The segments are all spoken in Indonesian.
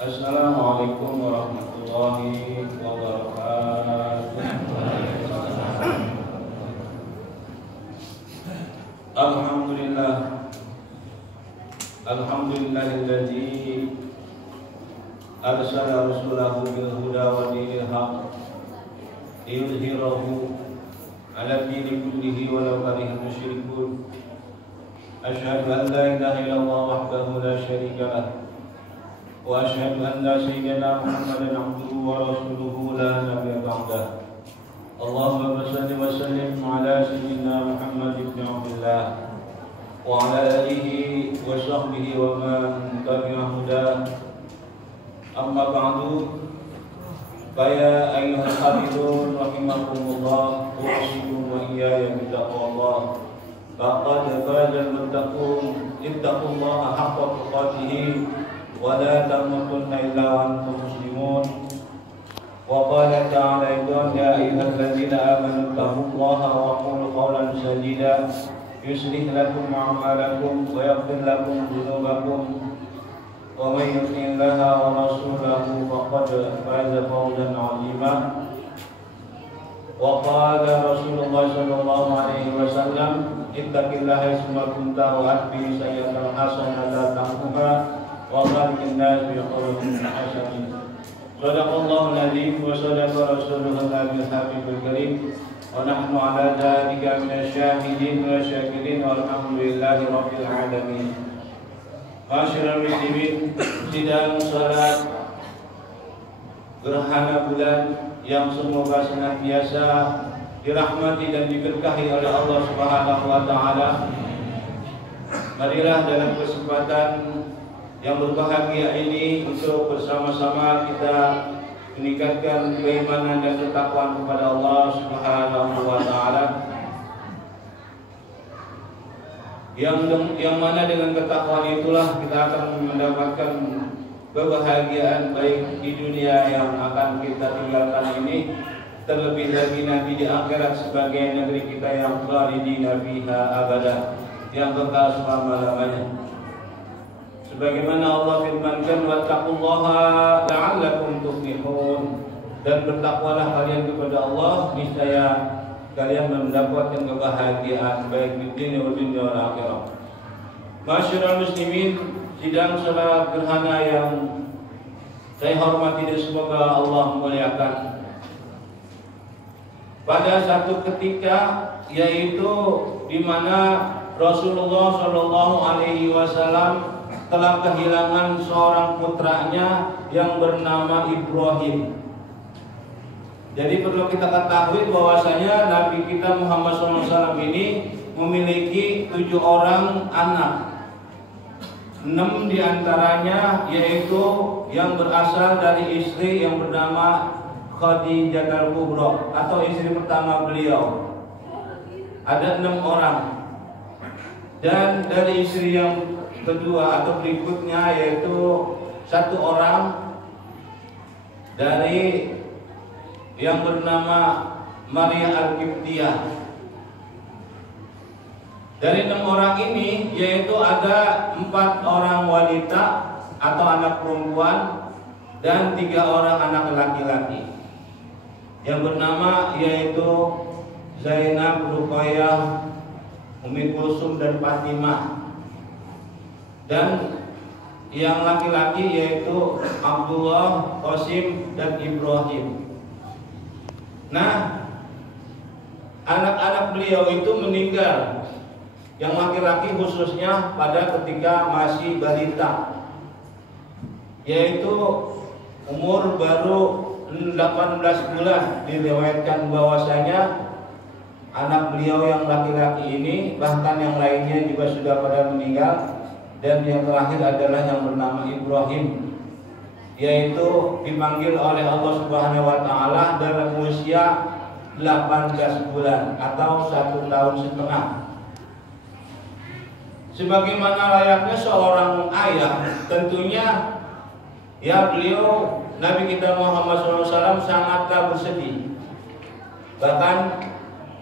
Assalamualaikum warahmatullahi wabarakatuh. Alhamdulillah. Alhamdulillahilladzi arsala rasulahu bil huda wa dinil haq liyudhhirahu ala dini kullihi walau karihal musyrikun. Asyhadu an la ilaha illallah wahdahu la syarika lah wa asyhadu anna sayyidina Muhammadan abduhu wa rasuluhu la nabiyya ba'dah. Allahumma shalli wa sallim ala sayyidina Muhammad ibn Abdullah wa ala alihi wa sahbihi wa man tabi'a huda. Amma ba'du. Faya ayyuhal hafidhun rahimakumullah, usikum wa iyaya bittaqwallah. Faqad fazal muttaqun, ittaqullaha haqqa tuqatih wa la tamutunna illa wa antum muslimun. Wa qala ta'ala aidan ya ayyuhalladzina amanu taqullaha wa qulu qawlan sadida yuslih lakum a'malakum wa yaghfir lakum dhunubakum wa may yuti'illaha wa rasulahu faqad faza fawzan 'azima. Wa qala Rasulullah sallallahu alaihi wasallam ittaqillaha haitsu kunta wa atbi sayyi'atan hasanatan tamhuha wa khaliqin nas bi khuluqin hasanin. Sadaqallahu al-azim wa sadaqa rasuluhu al-habibul karim wa nahnu ala dzalika minasyahidin wa syakirin walhamdulillahi rabbil alamin. Ma'asyiral muslimin, sidang salat gerhana bulan yang semoga senantiasa dirahmati dan diberkahi oleh Allah Subhanahu wa taala. Marilah dalam kesempatan yang berbahagia ini untuk bersama-sama kita meningkatkan keimanan dan ketakwaan kepada Allah Subhanahu wa taala. Yang mana dengan ketakwaan itulah kita akan mendapatkan kebahagiaan baik di dunia yang akan kita tinggalkan ini, terlebih lagi nanti di akhirat sebagai negeri kita yang khalidina fiha abada, yang kekal selama-lamanya. Sebagaimana Allah firmankan, wattaqullaha la'allakum tuflihun, dan bertakwalah kalian kepada Allah, niscaya kalian mendapatkan kebahagiaan baik di dunia wal akhirah. Masyarul muslimin, sidang salat gerhana yang saya hormati dan semoga Allah memuliakan. Pada satu ketika, yaitu di mana Rasulullah Shallallahu Alaihi Wasallam telah kehilangan seorang putranya yang bernama Ibrahim. Jadi perlu kita ketahui bahwasanya Nabi kita Muhammad SAW ini memiliki 7 orang anak. 6 diantaranya yaitu yang berasal dari istri yang bernama Khadijah al-Kubra atau istri pertama beliau. Ada 6 orang. Dan dari istri yang kedua atau berikutnya yaitu 1 orang dari yang bernama Maria Al-Qibtiyah. Dari 6 orang ini yaitu ada 4 orang wanita atau anak perempuan dan 3 orang anak laki-laki yang bernama yaitu Zainab, Ruqayyah, Ummi Kulsum dan Fatimah. Dan yang laki-laki yaitu Abdullah, Qasim dan Ibrahim. Nah, anak-anak beliau itu meninggal, yang laki-laki khususnya pada ketika masih balita, yaitu umur baru 18 bulan. Diriwayatkan bahwasanya anak beliau yang laki-laki ini, bahkan yang lainnya juga sudah pada meninggal. Dan yang terakhir adalah yang bernama Ibrahim, yaitu dipanggil oleh Allah Subhanahu wa taala dalam usia 18 bulan atau 1 tahun setengah. Sebagaimana layaknya seorang ayah, tentunya ya beliau Nabi kita Muhammad SAW sangatlah bersedih. Bahkan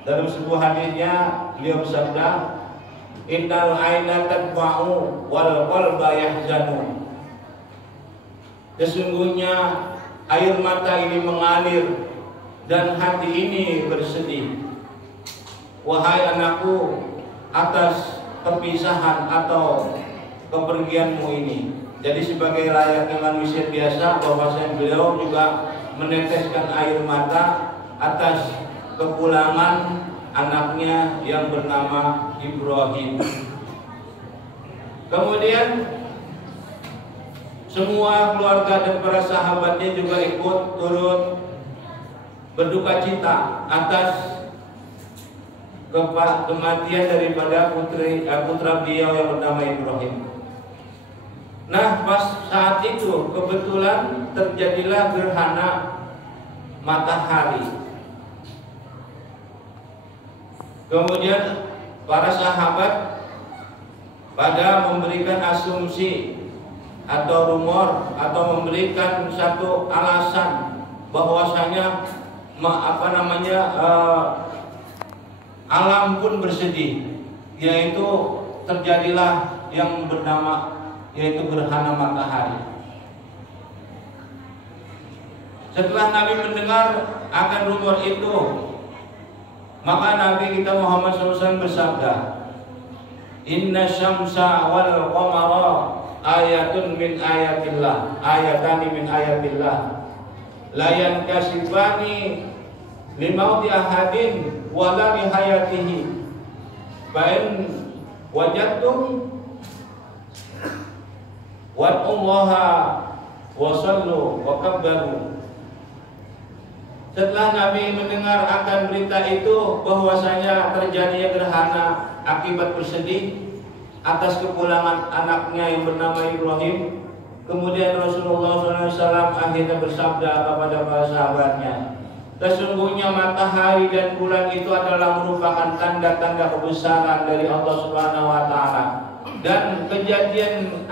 dalam sebuah hadisnya beliau bersabda, innal aina tadba'u wal qalba yahzanu. Sesungguhnya air mata ini mengalir dan hati ini bersedih. Wahai anakku, atas perpisahan atau kepergianmu ini. Jadi sebagai layaknya manusia biasa, bahwasanya beliau juga meneteskan air mata atas kepulangan anaknya yang bernama Ibrahim. Kemudian semua keluarga dan para sahabatnya juga ikut turut berduka cita atas kematian daripada putra beliau yang bernama Ibrahim. Nah, pas saat itu kebetulan terjadilah gerhana matahari. Kemudian para sahabat pada memberikan asumsi atau rumor atau memberikan satu alasan bahwasanya alam pun bersedih, yaitu terjadilah yang bernama yaitu gerhana matahari. Setelah Nabi mendengar akan rumor itu, maka Nabi kita Muhammad SAW bersabda, Inna syamsa wal qamara ayatun min ayatillah, ayatani min ayatillah, la yankasifani limauti ahadin wala lihayatihi, fa'in wajadtum wadullaha wasallu wa kabbaru. Setelah Nabi mendengar akan berita itu bahwasanya terjadinya gerhana akibat bersedih atas kepulangan anaknya yang bernama Ibrahim, kemudian Rasulullah SAW akhirnya bersabda kepada para sahabatnya, sesungguhnya matahari dan bulan itu adalah merupakan tanda-tanda kebesaran dari Allah Subhanahu wa Ta'ala, dan kejadian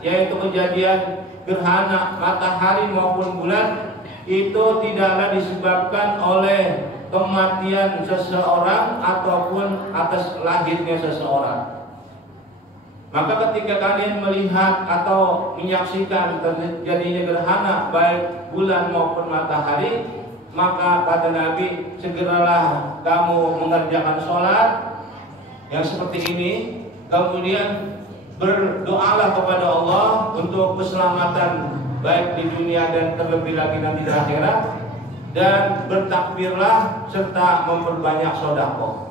yaitu kejadian gerhana matahari maupun bulan itu tidaklah disebabkan oleh kematian seseorang ataupun atas lahirnya seseorang. Maka ketika kalian melihat atau menyaksikan terjadinya gerhana baik bulan maupun matahari, maka kata Nabi, segeralah kamu mengerjakan sholat yang seperti ini, kemudian berdoalah kepada Allah untuk keselamatan baik di dunia dan terlebih lagi nanti di akhirat, dan bertakbirlah serta memperbanyak sedekah.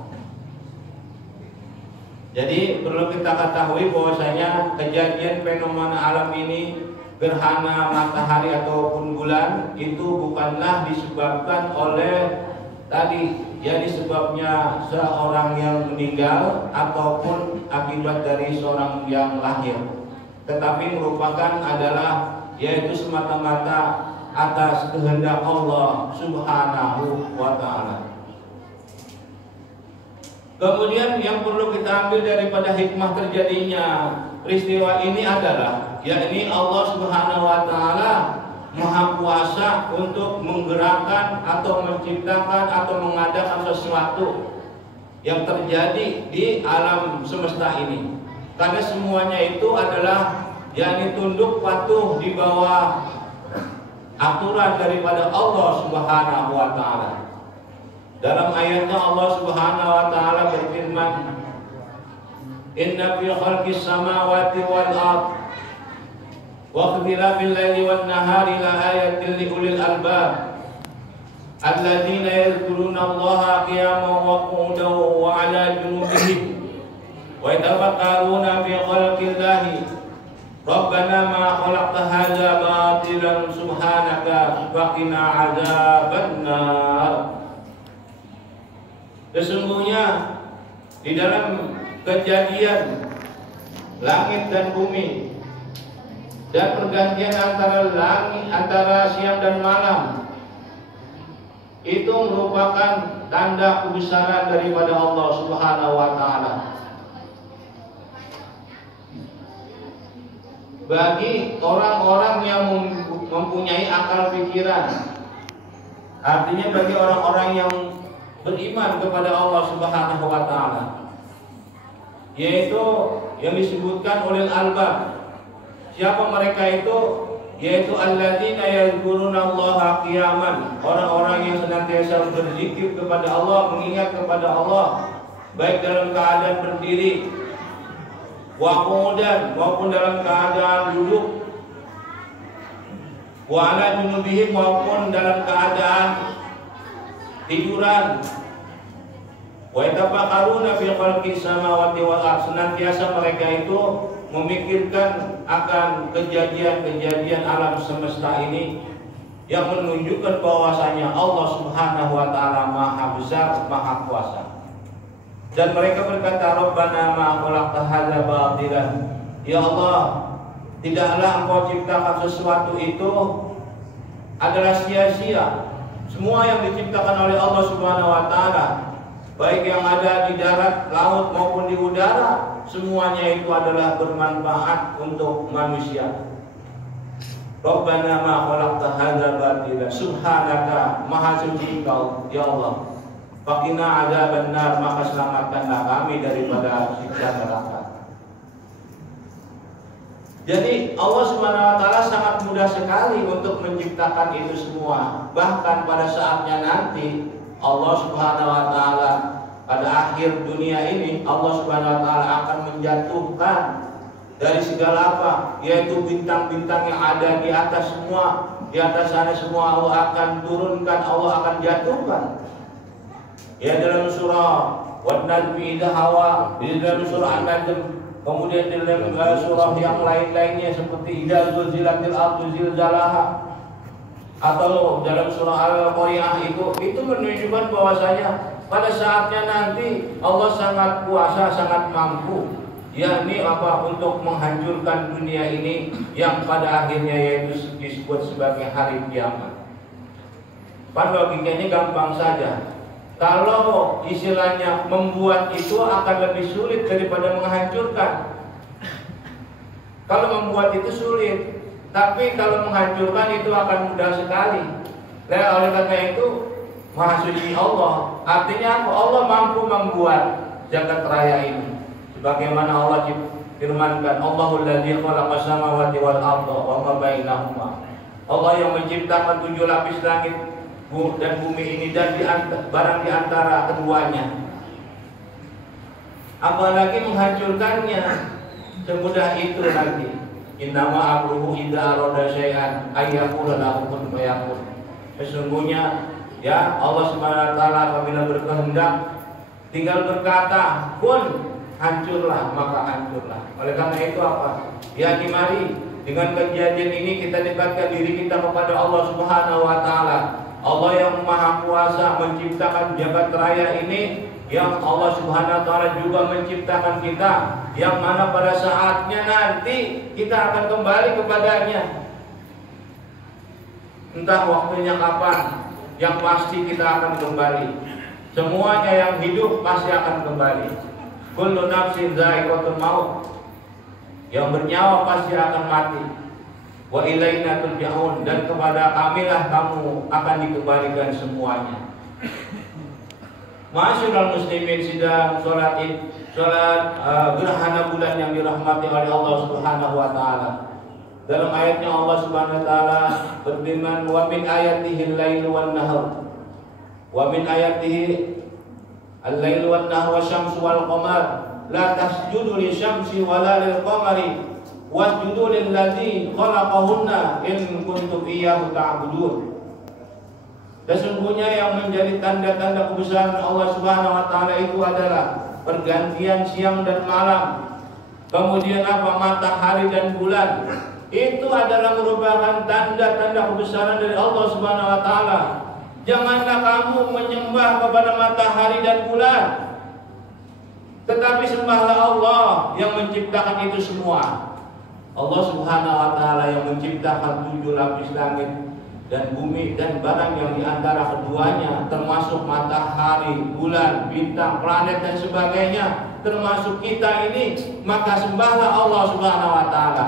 Jadi perlu kita ketahui bahwasanya kejadian fenomena alam ini, gerhana matahari ataupun bulan, itu bukanlah disebabkan oleh tadi, jadi sebabnya seorang yang meninggal ataupun akibat dari seorang yang lahir, tetapi merupakan adalah yaitu semata-mata atas kehendak Allah Subhanahu wa Ta'ala. Kemudian yang perlu kita ambil daripada hikmah terjadinya peristiwa ini adalah, yakni Allah Subhanahu wa Ta'ala Maha Kuasa untuk menggerakkan atau menciptakan atau mengadakan sesuatu yang terjadi di alam semesta ini. Karena semuanya itu adalah yakni tunduk patuh di bawah aturan daripada Allah Subhanahu wa Ta'ala. Dalam ayatnya Allah Subhanahu wa Ta'ala berfirman, Inna fi khalqis samawati wal ardh wa ikhtilafil laili wan nahari la ayatin li ulil albab alladzina yadhkuruna Allaha qiyaman wa qu'udan wa 'ala junubihim wa yatafakkaruna fi khalqillahi Rabbana ma khalaqta hadza batilan subhanaka faqina 'adzabannar. Sesungguhnya di dalam kejadian langit dan bumi dan pergantian antara siang dan malam itu merupakan tanda kebesaran daripada Allah Subhanahu wa Ta'ala bagi orang-orang yang mempunyai akal pikiran, artinya bagi orang-orang yang beriman kepada Allah Subhanahu wa Ta'ala, yaitu yang disebutkan oleh albab. Siapa mereka itu? yaitu alladzina yadhkurunallaha qiyaman, orang-orang yang senantiasa berzikir kepada Allah, mengingat kepada Allah baik dalam keadaan berdiri, wa qu'udan, maupun dalam keadaan duduk, wa ala junubihim, maupun dalam keadaan tiduran, wa yatafakkaruna fi khalqis samawati wal ardh, senantiasa mereka itu memikirkan akan kejadian-kejadian alam semesta ini yang menunjukkan bahwasanya Allah Subhanahu wa taala Maha Besar, Maha Kuasa. Dan mereka berkata, Rabbana ma khalaqta hadza batilan. Ya Allah, tidaklah Engkau ciptakan sesuatu itu adalah sia-sia. Semua yang diciptakan oleh Allah Subhanahu wa taala, baik yang ada di darat, laut maupun di udara, semuanya itu adalah bermanfaat untuk manusia. Rabbana ma khalaqta hadza batila, subhanaka, maha suci Engkau ya Allah. Faqina adzabannar, maka selamatkanlah kami daripada siksa neraka. Jadi Allah Subhanahu wa taala sangat mudah sekali untuk menciptakan itu semua. Bahkan pada saatnya nanti Allah Subhanahu wa taala pada akhir dunia ini, Allah Subhanahu wa taala akan menjatuhkan dari segala apa, yaitu bintang-bintang yang ada di atas semua, di atas sana semua Allah akan turunkan, Allah akan jatuhkan. Ya, dalam surah Wan-Najmi idza hawa, di dalam surah An-Najm, kemudian di dalam surah yang lain-lainnya seperti idza zulzilatil ardu zilzalaha, atau dalam surah Al-Qari'ah, itu menunjukkan bahwasanya pada saatnya nanti Allah sangat kuasa, sangat mampu, yakni apa, untuk menghancurkan dunia ini yang pada akhirnya yaitu disebut sebagai hari kiamat. Pada logikanya gampang saja. Kalau istilahnya membuat itu akan lebih sulit daripada menghancurkan. Kalau membuat itu sulit, tapi kalau menghancurkan itu akan mudah sekali. Nah, oleh karena itu Maha Suci Allah, artinya Allah mampu membuat jagat raya ini. Sebagaimana Allah firmankan, Allahul ladzi khalaqas samawati wal arda wa ma bainahuma. Allah yang menciptakan 7 lapis langit dan bumi ini dan barang di antara keduanya. Apalagi menghancurkannya semudah itu nanti. Innama amruhu idza arada syai'an ayyaqula lahu kun fayakun. Sesungguhnya ya Allah Subhanahu wa taala apabila berkehendak tinggal berkata kun, hancurlah, maka hancurlah. Oleh karena itu apa? Ya, mari dengan kejadian ini kita dekatkan diri kita kepada Allah Subhanahu wa taala. Allah yang Maha Kuasa menciptakan jagat raya ini, yang Allah Subhanahu wa taala juga menciptakan kita, yang mana pada saatnya nanti kita akan kembali kepadanya. Entah waktunya kapan, yang pasti kita akan kembali. Semuanya yang hidup pasti akan kembali. Kullu nafsin dha'iqatul maut, yang bernyawa pasti akan mati. Wa ilaina turja'un, dan kepada kamilah kamu akan dikembalikan semuanya. Ma'asyiral muslimin, sidang salat gerhana bulan yang dirahmati oleh Allah Subhanahu wa taala. Dalam ayatnya Allah Subhanahu wa taala berfirman, wa min ayatihi al-lailu wan nahar, wa min ayatihi al-lailu wan nahar wasyamsu wal qamar la tasjudu lisyamsi wala lil qamari wasjudu lillazi khalaqahunna in kuntum iyyahu ta'budun. Sesungguhnya yang menjadi tanda-tanda kebesaran Allah Subhanahu wa taala itu adalah pergantian siang dan malam, kemudian apa, matahari dan bulan. Itu adalah merupakan tanda-tanda kebesaran dari Allah Subhanahu wa taala. Janganlah kamu menyembah kepada matahari dan bulan, tetapi sembahlah Allah yang menciptakan itu semua. Allah Subhanahu wa taala yang menciptakan 7 lapis langit dan bumi dan barang yang di antara keduanya, termasuk matahari, bulan, bintang, planet dan sebagainya, termasuk kita ini. Maka sembahlah Allah Subhanahu wa taala.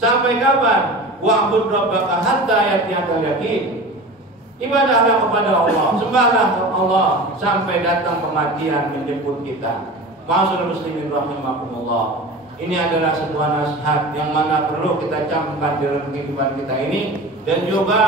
Sampai kapan? Wa'bud rabbaka hatta ya'tiyakal yaqin. Ibadahlah kepada Allah, sembahlah Allah sampai datang kematian menjemput kita. Ma'asyiral muslimin rahimakumullah. Ini adalah sebuah nasihat yang mana perlu kita camkan dalam kehidupan kita ini, dan juga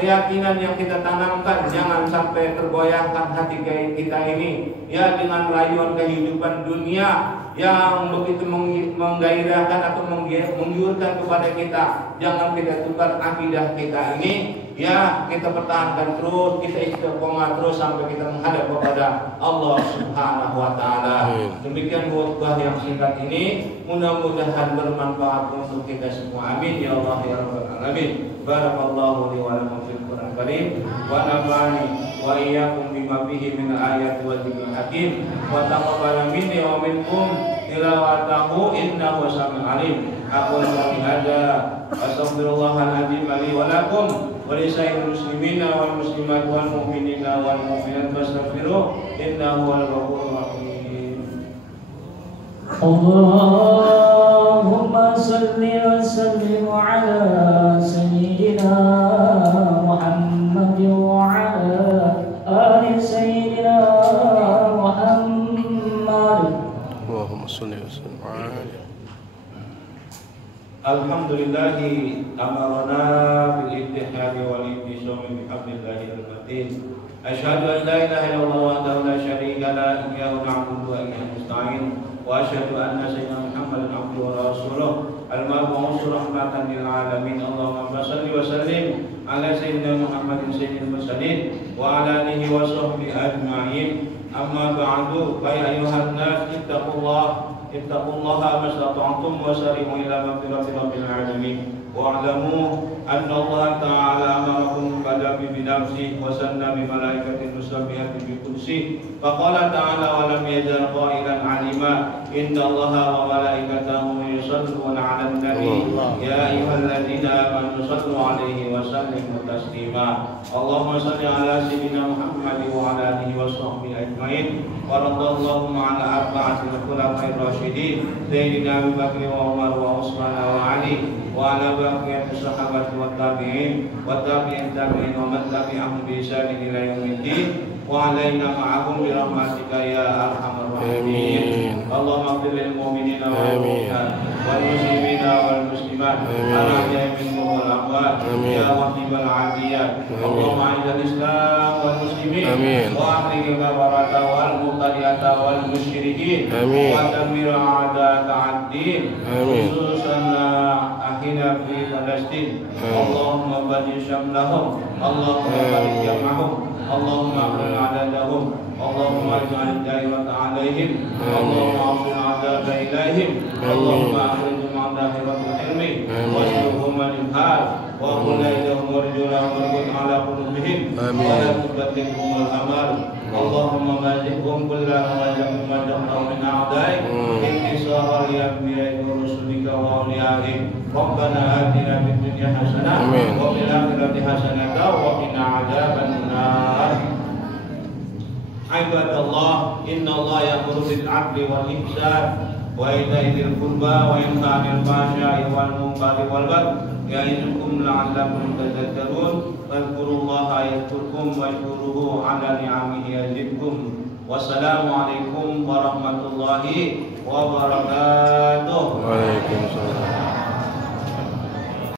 keyakinan yang kita tanamkan jangan sampai tergoyahkan hati kita ini ya dengan rayuan kehidupan dunia yang begitu menggairahkan atau menggiurkan kepada kita. Jangan kita tukar akidah kita ini ya, kita pertahankan terus, kita istiqomah terus sampai kita menghadap kepada Allah Subhanahu wa taala. Demikian khutbah yang singkat ini, mudah-mudahan bermanfaat untuk kita semua. Amin ya Allah ya rabbal alamin. Barakallahu li wa lakum fil Qur'an karim wa nafa'ani wa iyyakum bima fihi min ayati wa dzikril hakim wa taqabbal minni wa minkum tilawatahu innahu samiul alim. Aqulu qawli hadza astaghfirullahal azim li wa lakum wa li sairil muslimina wal muslimat wal mu'minina wal mu'minat fastaghfiruh innahu wal ghafurur rahim. Allahumma salli wa sallim ala sayyidina Muhammad wa ala ali sayyidina Muhammad. Allahumma salli wa sallim ala Alhamdulillahi amarana bil ittihadi wal intisami bihablillahi al-matin. Asyhadu an la ilaha illallah wahdahu la syarika la iyyahu na'budu wa iyyahu nasta'in. Wa asyhadu anna sayyidina Muhammadan abduhu wa rasuluh al-mab'uts rahmatan lil alamin. Allahumma shalli wa sallim ala sayyidina Muhammadin sayyidil mursalin wa ala alihi wa sahbihi ajma'in. Amma ba'du, fa ayyuhan nas ittaqullaha mastata'tum wa sari'u ila maghfirati rabbil alamin. Wa'lamu anna Allah ta'ala amarakum qadabi bi nafsihi wa sanna bi malaikatin musabbihati bi qudsi. Faqala ta'ala wa lam yazal qailan 'alima inna Allaha wa malaikatahu yusalluna 'alan nabi ya ayyuhalladzina amanu sallu 'alaihi wa sallimu taslima. Allahumma shalli 'ala sayyidina Muhammad wa 'ala alihi wa sahbihi ajmain. Wa radallahu 'ala arba'atil khulafa'ir rasyidin sayyidina Abu Bakr wa Umar wa Utsman wa Ali wa ala baqiyati sahabati wa tabi'in wa tabi'in tabi'in wa man tabi'ahum bi ihsan ila yaumiddin wa alaina ma'ahum bi rahmatika ya arhamar rahimin. Allahumma ighfir lil mu'minina wal mu'minat wal muslimina wal muslimat al-ahya'i minhum wal amwat ya wahibal 'adiyat. Allahumma a'izil islam wal muslimin wa akhrijil kafarata wal mubtadi'ata wal musyrikin wa dammir a'da'aka 'ad-din khususan akhina fi Palestin. Allahumma badi syamlahum, Allahumma badi jam'ahum, Allahumma akhrin adadahum, Allahumma ij'al da'iwata 'alaihim, Allahumma afin 'adaba ilaihim, Allahumma akhrijhum 'an dahiratil ilmi wasluhum al-hal wa qul lahum warjulahum warqud 'ala qulubihim wa la tubaddilhum al-amal. Allahumma mazidhum kullama majahum min a'daik intisara li anbiya'i wa rusulika wa awliya'i. Rabbana atina fid dunya hasanah wa fil akhirati hasanah wa qina adzaban nar. Ibadallah, innallaha ya'muru bil 'adli wal ihsan wa ita'i dzil qurba wa yanha 'anil fahsya'i wal munkari wal baghi ya'idukum la'allakum tadhakkarun. Fadhkurullaha yadhkurkum washkuruhu 'ala ni'amihi yazidkum. Wassalamualaikum warahmatullahi wabarakatuh. Waalaikumsalam.